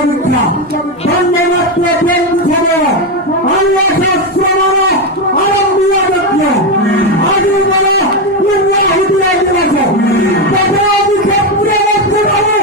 পরীক্ষা বন্ধমাত্র বন্ধু খবর আল্লাহ শাস্ত্র মানো আরম্ভিয়া দেখল আগে বলো ইব্রাহিম আগে দেখো তবে আমি ক্ষেত্রে দেখতে পাবো